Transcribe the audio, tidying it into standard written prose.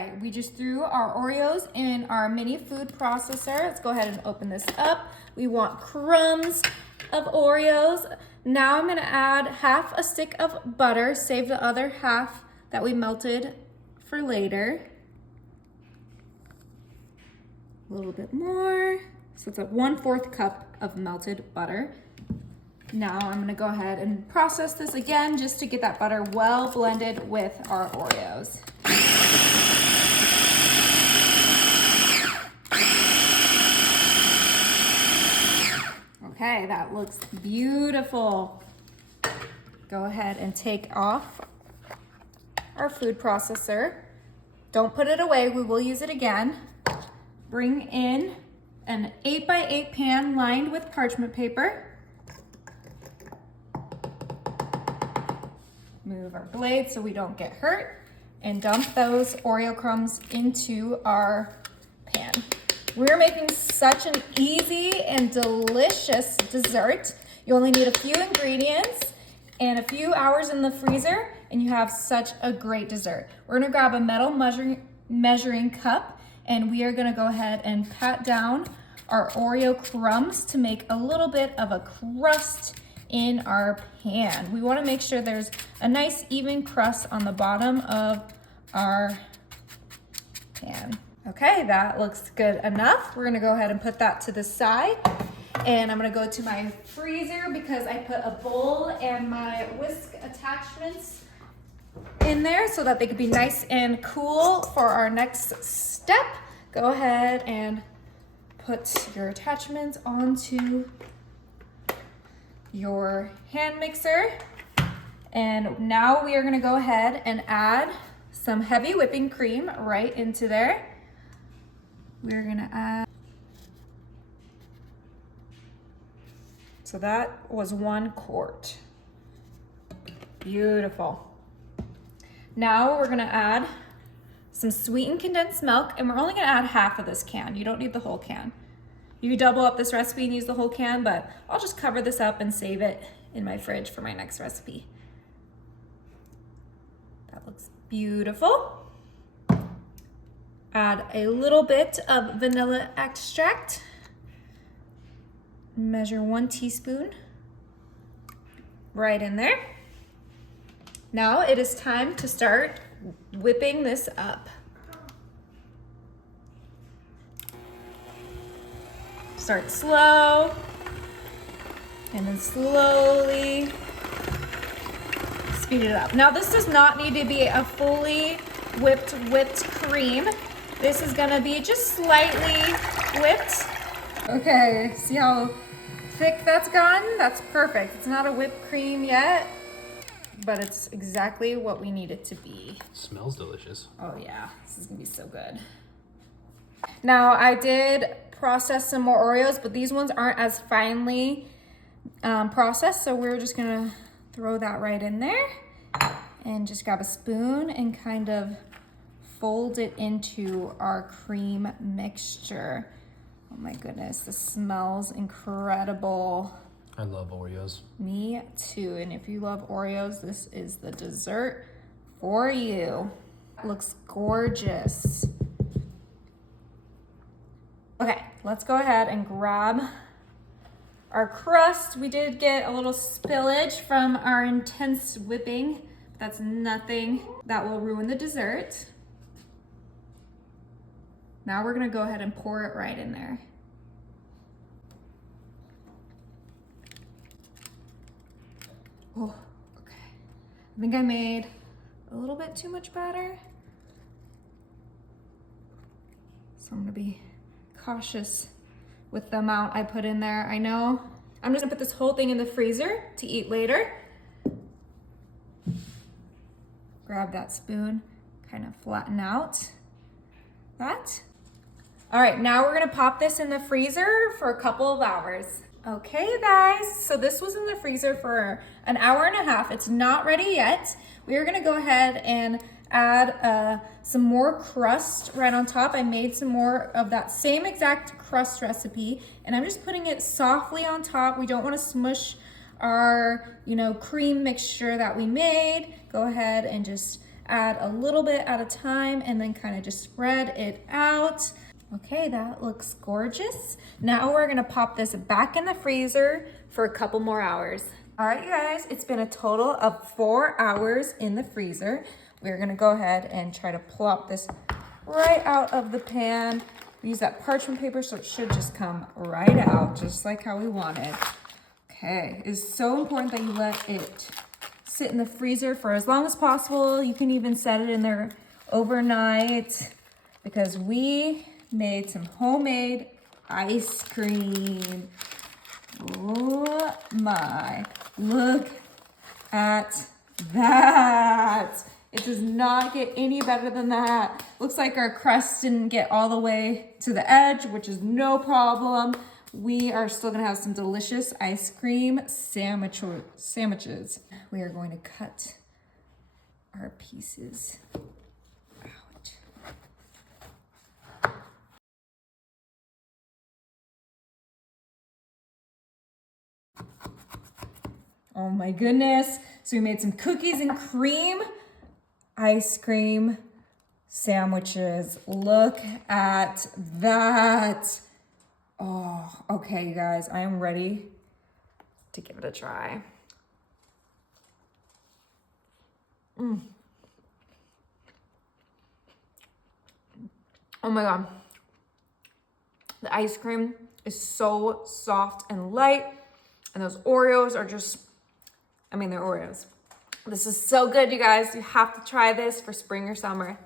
right, we just threw our Oreos in our mini food processor. Let's go ahead and open this up. We want crumbs of Oreos. Now I'm gonna add half a stick of butter, save the other half that we melted for later. A little bit more. So it's a 1/4 cup of melted butter. Now I'm gonna go ahead and process this again just to get that butter well blended with our Oreos. Okay, that looks beautiful. Go ahead and take off our food processor. Don't put it away, we will use it again. Bring in an 8x8 pan lined with parchment paper. Move our blade so we don't get hurt, and dump those Oreo crumbs into our pan. We're making such an easy and delicious dessert. You only need a few ingredients and a few hours in the freezer, and you have such a great dessert. We're gonna grab a metal measuring cup, and we are gonna go ahead and pat down our Oreo crumbs to make a little bit of a crust in our pan. We wanna make sure there's a nice even crust on the bottom of our pan. Okay, that looks good enough. We're gonna go ahead and put that to the side. And I'm gonna go to my freezer because I put a bowl and my whisk attachments in there so that they could be nice and cool for our next step. Go ahead and put your attachments onto your hand mixer. And now we are gonna go ahead and add some heavy whipping cream right into there. We're gonna add, so that was 1 quart. Beautiful. Now we're gonna add some sweetened condensed milk, and we're only gonna add half of this can. You don't need the whole can. You double up this recipe and use the whole can, but I'll just cover this up and save it in my fridge for my next recipe. That looks beautiful. Add a little bit of vanilla extract. Measure 1 teaspoon right in there. Now it is time to start whipping this up. Start slow, and then slowly speed it up. Now this does not need to be a fully whipped cream. This is gonna be just slightly whipped. Okay, see how thick that's gotten? That's perfect. It's not a whipped cream yet, but it's exactly what we need it to be. Smells delicious. Oh yeah, this is gonna be so good. Now I did process some more Oreos, but these ones aren't as finely processed, so we're just gonna throw that right in there and just grab a spoon and kind of fold it into our cream mixture. Oh my goodness, this smells incredible. I love Oreos. Me too, and if you love Oreos, this is the dessert for you. It looks gorgeous. Okay, let's go ahead and grab our crust. We did get a little spillage from our intense whipping. That's nothing that will ruin the dessert. Now we're gonna go ahead and pour it right in there. Oh, okay. I think I made a little bit too much batter, so I'm gonna be cautious with the amount I put in there. I know I'm just gonna put this whole thing in the freezer to eat later. Grab that spoon, kind of flatten out that. All right, now we're gonna pop this in the freezer for a couple of hours. Okay, you guys, so this was in the freezer for an hour and a half. It's not ready yet. We are gonna go ahead and add some more crust right on top. I made some more of that same exact crust recipe, and I'm just putting it softly on top. We don't wanna smush our, cream mixture that we made. Go ahead and just add a little bit at a time and then kind of just spread it out. Okay, that looks gorgeous. Now we're gonna pop this back in the freezer for a couple more hours. All right, you guys, it's been a total of 4 hours in the freezer. We're gonna go ahead and try to plop this right out of the pan. Use that parchment paper so it should just come right out, just like how we want it. Okay, it's so important that you let it sit in the freezer for as long as possible. You can even set it in there overnight because we made some homemade ice cream. Oh my, look at that. It does not get any better than that. Looks like our crust didn't get all the way to the edge, which is no problem. We are still gonna have some delicious ice cream sandwiches. We are going to cut our pieces out. Oh my goodness. So we made some cookies and cream ice cream sandwiches. Look at that. Oh, okay, you guys, I am ready to give it a try. Oh my God. The ice cream is so soft and light, and those Oreos are just, I mean, they're Oreos. This is so good, you guys. You have to try this for spring or summer.